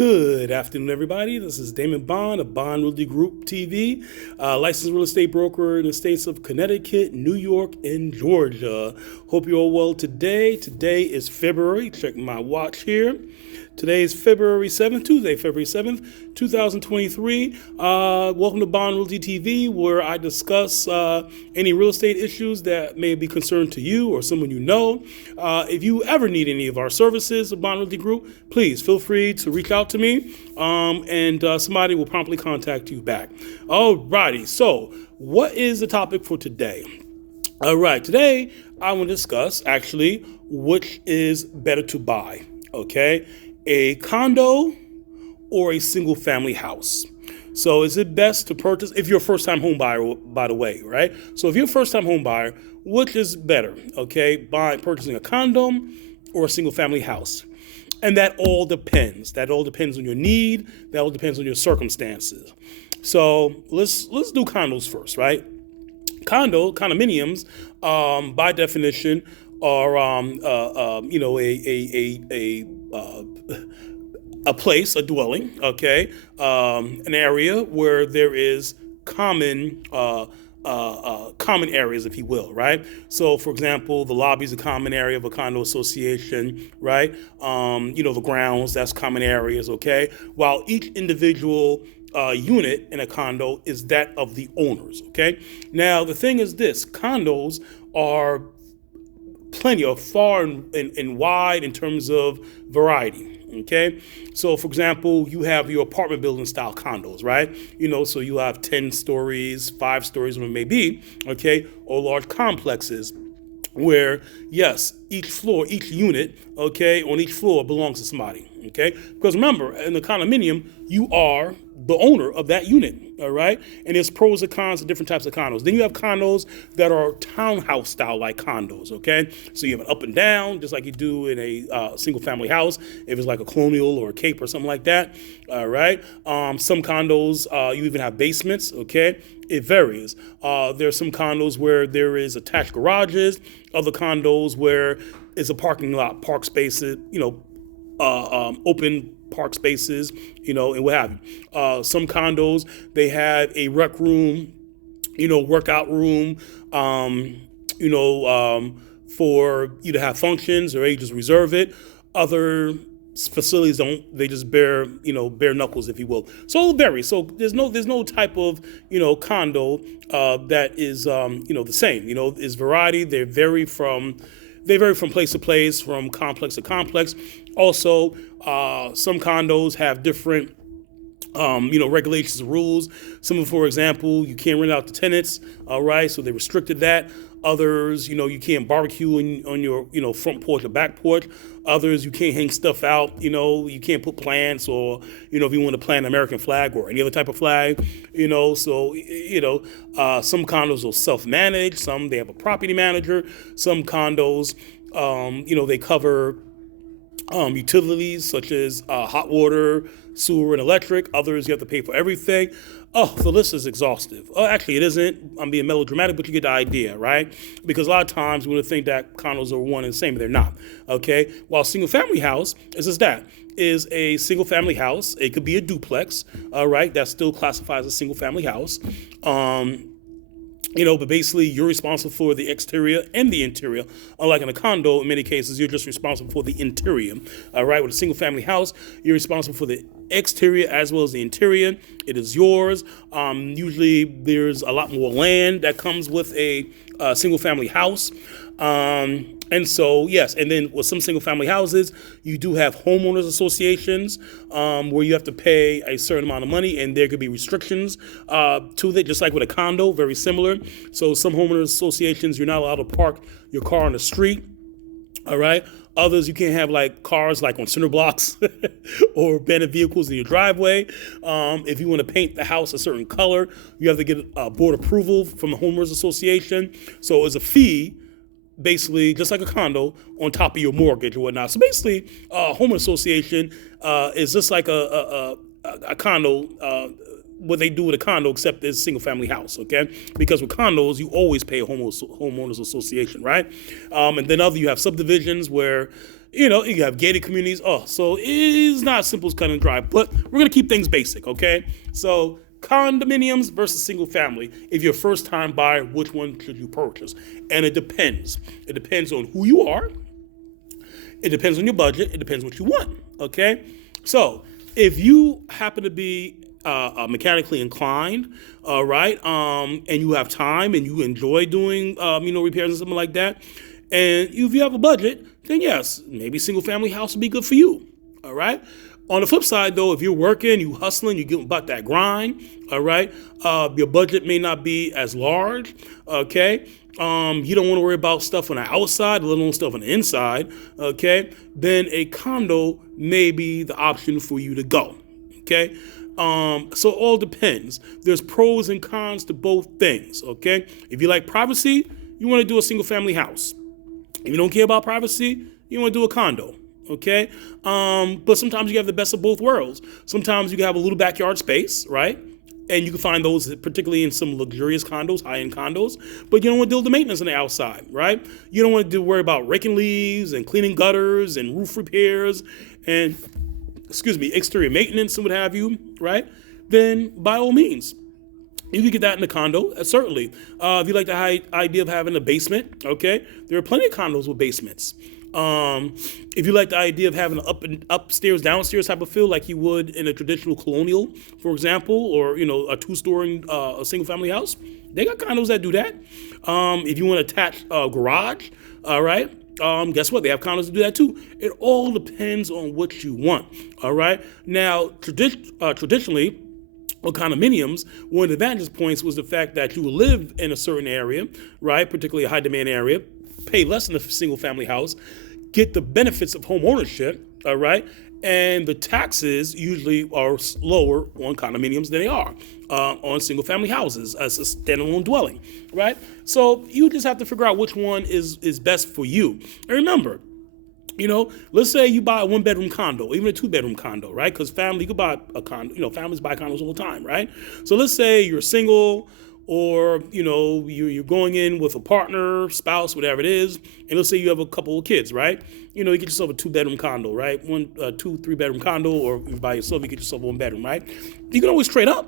Good afternoon, everybody. This is Damon Bond of Bond Realty Group TV, licensed real estate broker in the states of Connecticut, New York, and Georgia. Hope you're all well today. Today is February. Check my watch here. Today is February 7th, Tuesday, February 7th, 2023. Welcome to Bond Realty TV, where I discuss any real estate issues that may be concerned to you or someone you know. If you ever need any of our services of Bond Realty Group, please feel free to reach out to me, and somebody will promptly contact you back. Alrighty, so what is the topic for today? All right, today I want to discuss actually which is better to buy, okay? A condo or a single family house. So is it best to purchase, if you're a first time home buyer, by the way, right? So if you're a first time home buyer, which is better, okay? By purchasing a condo or a single family house? And that all depends. That all depends on your need. That all depends on your circumstances. So let's do condos first, right? Condominiums, by definition, are a place, a dwelling, okay, an area where there is common areas, if you will, right? So, for example, the lobby is a common area of a condo association, right? The grounds, that's common areas, okay? While each individual unit in a condo is that of the owners, okay? Now, the thing is this, condos are far and wide in terms of variety, okay? So, for example, you have your apartment building style condos, right? So you have 10 stories, 5 stories, whatever it may be, okay? Or large complexes where, yes, each unit, okay, on each floor belongs to somebody, okay? Because remember, in the condominium, you are the owner of that unit, all right? And there's pros and cons to different types of condos. Then you have condos that are townhouse style like condos, okay? So you have an up and down, just like you do in a single family house, if it's like a colonial or a cape or something like that, all right? Some condos, you even have basements, okay? It varies. There's some condos where there is attached garages, other condos where it's a parking lot, park spaces, open park spaces, and what have you. Some condos, they have a rec room, workout room, for you to have functions, or you just reserve it. Other facilities don't, they just bare knuckles, if you will. So it varies. So there's no type of, condo that is, the same, is variety. They vary from place to place, from complex to complex. Also, some condos have different, regulations and rules. Some, for example, you can't rent out to tenants, all right? So they restricted that. Others, you can't barbecue on your, front porch or back porch. Others, you can't hang stuff out, you can't put plants, or, if you want to plant an American flag or any other type of flag, so, some condos will self-manage, some they have a property manager, some condos, they cover utilities such as hot water, sewer, and electric. Others, you have to pay for everything. Oh, the list is exhaustive. Actually, it isn't. I'm being melodramatic, but you get the idea, right? Because a lot of times we would think that condos are one and the same, but they're not, okay? While single-family house is a single-family house. It could be a duplex, all right? That still classifies as a single-family house. But basically you're responsible for the exterior and the interior. Unlike in a condo, in many cases, you're just responsible for the interior. All right, with a single family house, you're responsible for the exterior as well as the interior. It is yours. Usually there's a lot more land that comes with a single family house. And so, yes, and then with some single family houses, you do have homeowners associations where you have to pay a certain amount of money, and there could be restrictions to it, just like with a condo, very similar. So some homeowners associations, you're not allowed to park your car on the street, all right? Others, you can't have cars on cinder blocks or abandoned vehicles in your driveway. If you want to paint the house a certain color, you have to get board approval from the homeowners association. So it's a fee, basically, just like a condo, on top of your mortgage or whatnot. So basically, homeowner association is just like a condo, what they do with a condo, except it's a single family house, okay? Because with condos, you always pay a homeowners association, right? And then you have subdivisions where You have gated communities. Oh, so it's not as simple as cut and dry, but we're going to keep things basic, okay? So condominiums versus single family. If you're a first time buyer, which one should you purchase? And it depends. It depends on who you are. It depends on your budget. It depends what you want, okay? So if you happen to be mechanically inclined, all right, and you have time and you enjoy doing, repairs and something like that, and if you have a budget, then yes, maybe single family house would be good for you, all right? On the flip side, though, if you're working, you hustling, you get about that grind, all right, your budget may not be as large, okay? You don't want to worry about stuff on the outside, let alone stuff on the inside, okay? Then a condo may be the option for you to go, okay? So it all depends. There's pros and cons to both things, okay? If you like privacy, you want to do a single family house. If you don't care about privacy, you want to do a condo, okay? But sometimes you have the best of both worlds. Sometimes you can have a little backyard space, right? And you can find those particularly in some luxurious condos, high-end condos, but you don't want to deal with the maintenance on the outside, right? You don't want to worry about raking leaves and cleaning gutters and roof repairs and, exterior maintenance and what have you, right? Then by all means, you can get that in a condo, certainly. If you like the idea of having a basement, okay, there are plenty of condos with basements. If you like the idea of having an upstairs, downstairs type of feel like you would in a traditional colonial, for example, or, a two-story a single-family house, they got condos that do that. If you want to attach a garage, all right, guess what? They have condos to do that too. It all depends on what you want, all right? Now, traditionally, on condominiums, one of the advantage points was the fact that you live in a certain area, right, particularly a high demand area, pay less than a single family house, get the benefits of home ownership, all right, and the taxes usually are lower on condominiums than they are on single family houses as a standalone dwelling, right? So you just have to figure out which one is best for you. And remember, let's say you buy a one-bedroom condo, even a two-bedroom condo, right? Because you could buy a condo, families buy condos all the time, right? So let's say you're single or, you're going in with a partner, spouse, whatever it is, and let's say you have a couple of kids, right? You get yourself a two-bedroom condo, right? Three-bedroom condo, or if you're by yourself, you get yourself one bedroom, right? You can always trade up.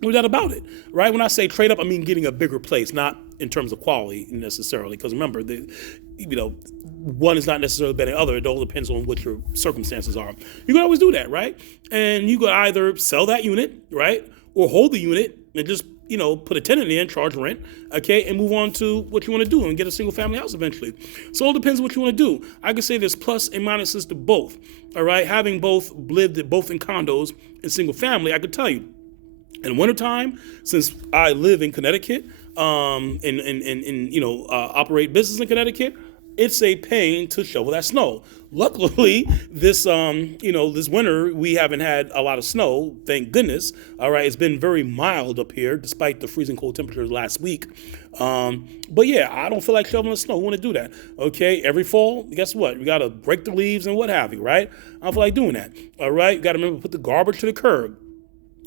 No doubt about it, right? When I say trade up, I mean getting a bigger place, not in terms of quality necessarily, because remember, one is not necessarily better than the other. It all depends on what your circumstances are. You can always do that, right? And you could either sell that unit, right, or hold the unit and just put a tenant in, charge rent, okay, and move on to what you want to do and get a single family house eventually. So it all depends what you want to do. I could say there's plus and minuses to both, all right? Having lived both in condos and single family, I could tell you, in wintertime, since I live in Connecticut, operate business in Connecticut, it's a pain to shovel that snow. Luckily, this winter, we haven't had a lot of snow, thank goodness. All right, it's been very mild up here, despite the freezing cold temperatures last week. But yeah, I don't feel like shoveling the snow. I want to do that, okay? Every fall, guess what? We got to break the leaves and what have you, right? I don't feel like doing that, all right? You got to remember to put the garbage to the curb.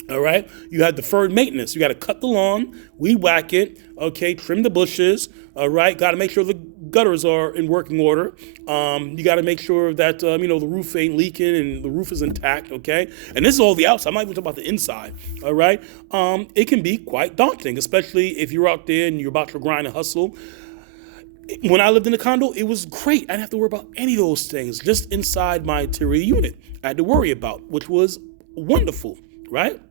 All right, you have deferred maintenance. You got to cut the lawn, weed whack it, okay, trim the bushes. All right, got to make sure the gutters are in working order. You got to make sure that the roof ain't leaking and the roof is intact. Okay, and this is all the outside. I'm not even talking about the inside. All right, it can be quite daunting, especially if you're out there and you're about to grind and hustle. When I lived in a condo, it was great. I didn't have to worry about any of those things. Just inside my interior unit, I had to worry about, which was wonderful, right?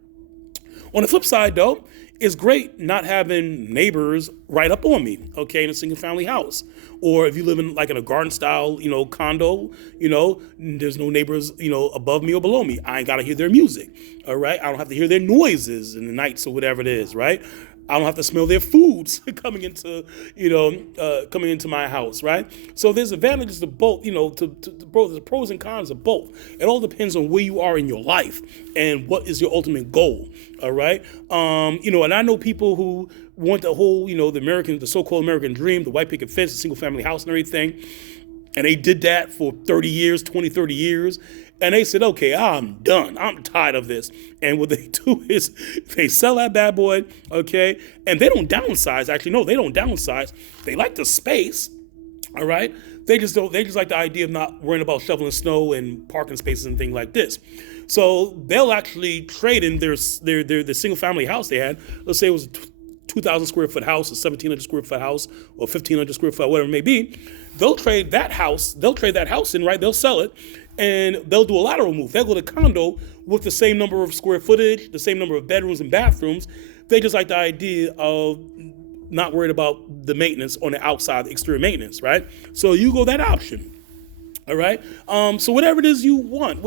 On the flip side, though, it's great not having neighbors right up on me, okay, in a single family house. Or if you live in a garden style, condo, there's no neighbors, above me or below me. I ain't got to hear their music, all right? I don't have to hear their noises in the nights or whatever it is, right? I don't have to smell their foods coming into my house, right? So there's advantages to both, to both. There's pros and cons of both. It all depends on where you are in your life and what is your ultimate goal, all right? And I know people who want the whole, the so-called American dream, the white picket fence, the single family house and everything, and they did that for 30 years, 20, 30 years. And they said, okay, I'm done. I'm tired of this. And what they do is they sell that bad boy, okay? And they don't downsize. Actually, no, they don't downsize. They like the space, all right? They just like the idea of not worrying about shoveling snow and parking spaces and things like this. So they'll actually trade in their single family house they had. Let's say it was a 2,000 square foot house, a 1,700 square foot house, or 1,500 square foot, whatever it may be. They'll trade that house. They'll trade that house in, right? They'll sell it, and they'll do a lateral move. They'll go to condo with the same number of square footage, the same number of bedrooms and bathrooms. They just like the idea of not worried about the maintenance on the outside, the exterior maintenance, right? So you go that option. All right. So whatever it is you want,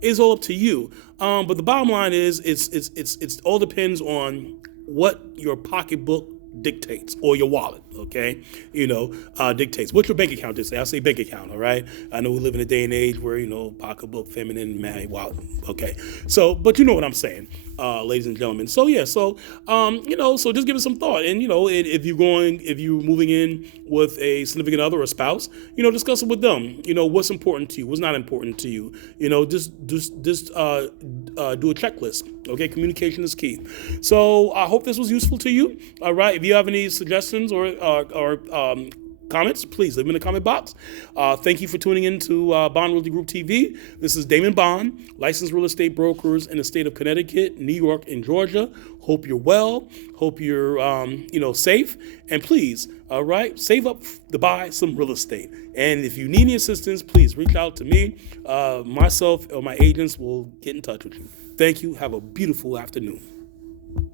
is all up to you. But the bottom line is, it's all depends on what your pocketbook dictates, or your wallet, okay? Dictates. What's your bank account dictates? I say bank account, all right? I know we live in a day and age where, pocketbook, feminine, man, wallet, okay? So, but you know what I'm saying, ladies and gentlemen. So, yeah, so just give it some thought. And, if you're moving in with a significant other or spouse, discuss it with them. What's important to you, what's not important to you. Just do a checklist, okay? Communication is key. So I hope this was useful to you, all right? If you have any suggestions or comments, please leave them in the comment box. Thank you for tuning in to Bond Realty Group TV. This is Damon Bond, licensed real estate brokers in the state of Connecticut, New York, and Georgia. Hope you're well. Hope you're, safe. And please, all right, save up to buy some real estate. And if you need any assistance, please reach out to me. Myself or my agents will get in touch with you. Thank you. Have a beautiful afternoon.